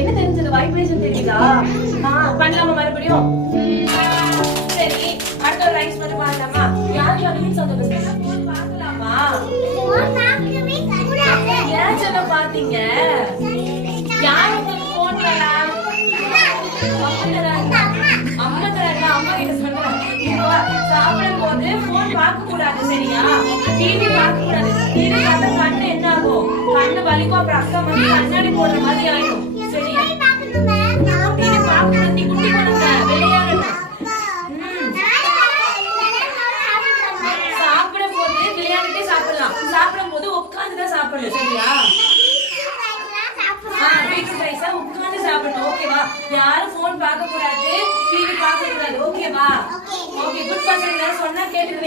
என்ன தெரிஞ்சது? வைப்ரேஷன் தெரியுதா? பண்ணலாமா மறுபடியும்? சரி, அடுத்த ஒரு ரைஸ் மட்டும் பண்ணலாமா? யாருக்கு அட்மிட் சொல்லுங்க. பார்க்கலாமா? ஏன் சொல்ல பாத்தீங்க? யார் உங்களுக்கு போன் தரா? அம்மா தராங்க. அம்மா கிட்ட சொல்றேன். சாப்பிடும் போது போன் பார்க்க கூடாது, சரியா? டிவி பார்க்க கூடாது. டிவி பார்த்தா கண்ணு என்ன ஆகும்? கண்ணு வலிக்கும். அப்புறம் அக்கா வந்து கண்ணாடி போடுற மாதிரி ஆயிடும், சரியா? டிவி பார்க்கணும். நீ குட்டி பண்ணுங்க, விளையாடணும். சாப்பிடும் போது விளையாடிட்டே சாப்பிடலாம். சாப்பிடும் போது உட்காந்துதான் சாப்பிடணும், சரியா? பீட்ரூட் ரைஸா உட்காந்து சாப்பிடணும், ஓகேவா? யாரும் போன் பார்க்க கூடாது, டிவி பார்க்க கூடாது, ஓகேவா? ஓகே, குட் பசங்க சொன்னா கேட்டுக்கிறேன்.